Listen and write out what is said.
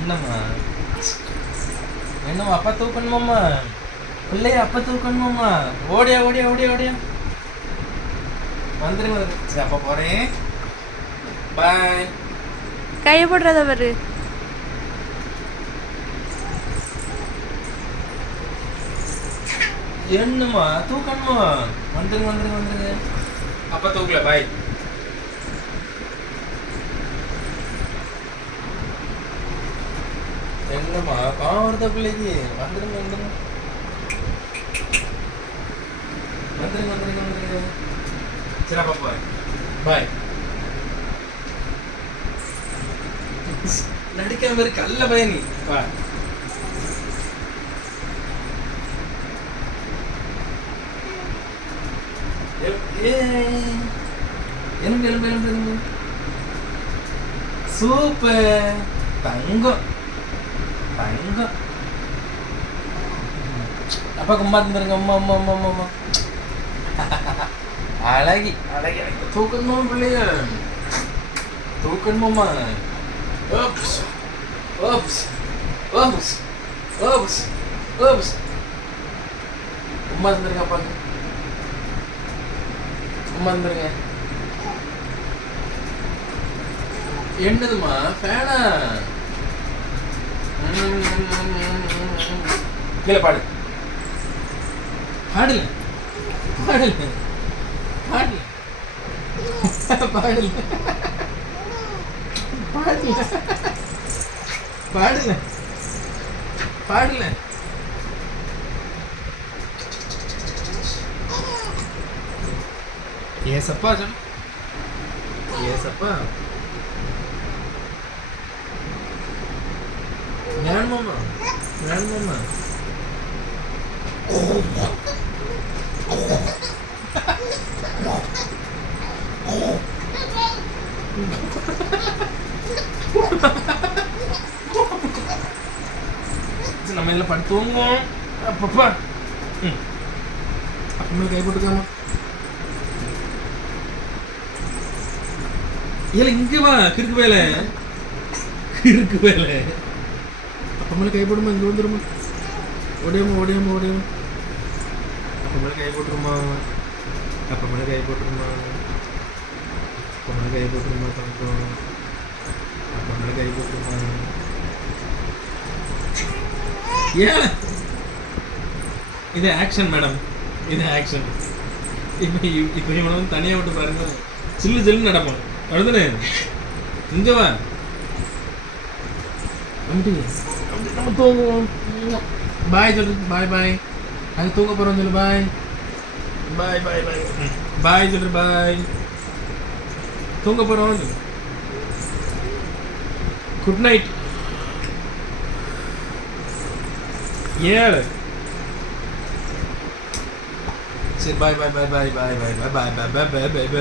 என்னம்மா? என்னம்மா அப்பா தூக்கணுமாம்மா? பிள்ளைய அப்பா தூக்கணுமாம்மா? ஓடியா ஓடியா ஓடியா ஓடியா. வந்துருங்க. சரி அப்பா போறேன். பாய் கையை போடுறத பாரு. என்னம்மா? தூக்கணுமா? வந்துருங்க வந்துருங்க வந்துருங்க. அப்பா தூக்கல பாய் என்னம்மா? பாவம் வருதா பிள்ளைக்கு? வந்துருங்க வந்துருங்க. வந்துருங்க வந்துருங்க வந்துருங்க. சரி அப்பா பாய் பாய் நடிக்கிற மாதிரி கல்ல பையன் நீ. வா எலும்பு எலும்பு எலும்பு எலும்பு. சூப்பர். தங்கம். தங்கம் அப்பா கும்பா தந்துருங்க அம்மா அம்மா அம்மா அம்மா அம்மா அழகி அழகி எனக்கு தூக்கணுமா பிள்ளைய தூக்கணுமாம்மா oops oops oops oops oops உம்மா தந்துருங்க அப்பாக்கு உம்மா தந்துருங்க என்னதுமா ஃபேனா கீழே பாடு பாடல பாடல பாடல பாடல பாடல பாடல பாடல ஏசப்பா சொல் ஏசப்பா வேணுமாம்மா சரி, நம்ம இதில் படுத்து தூங்குவோம். அப்பப்பா ம். அப்பமே கை போட்டுக்காமா. ஏல இங்க வா கிறுக்கு வேலை. கிறுக்கு வேலை. அப்பமே கை போடுமா இங்க வந்துருமா ஓடியாமா ஓடியாமா ஓடியாமா அப்பமே கை போட்டுருமா அப்பமே கை போட்டுருமா அப்பமே கை போட்டுருமா தங்கம் அப்பமே கை போட்டுருமா ஏன் இது ஆக்ஷன் மேடம் இது ஆக்ஷன் இப்போ இப்போ இவனை வந்து தனியாக விட்டு பாருங்க சில்லு சில்லு நடப்பான் அழுதுனே இங்கே வா வந்துட்டீங்க நம்ம தூங்குவோம் பாய் சொல்லு பாய் பாய் அது தூங்க போகிறோம் சொல்லு பாய் பாய் பாய் பாய் பாய் சொல்லு பாய் தூங்க போகிறோம் குட் நைட் ஏழு சரி பாய் பாய் பாய் பாய் பாய் பாய் பாய் பாய் பாய் பாய் பாய் பாய்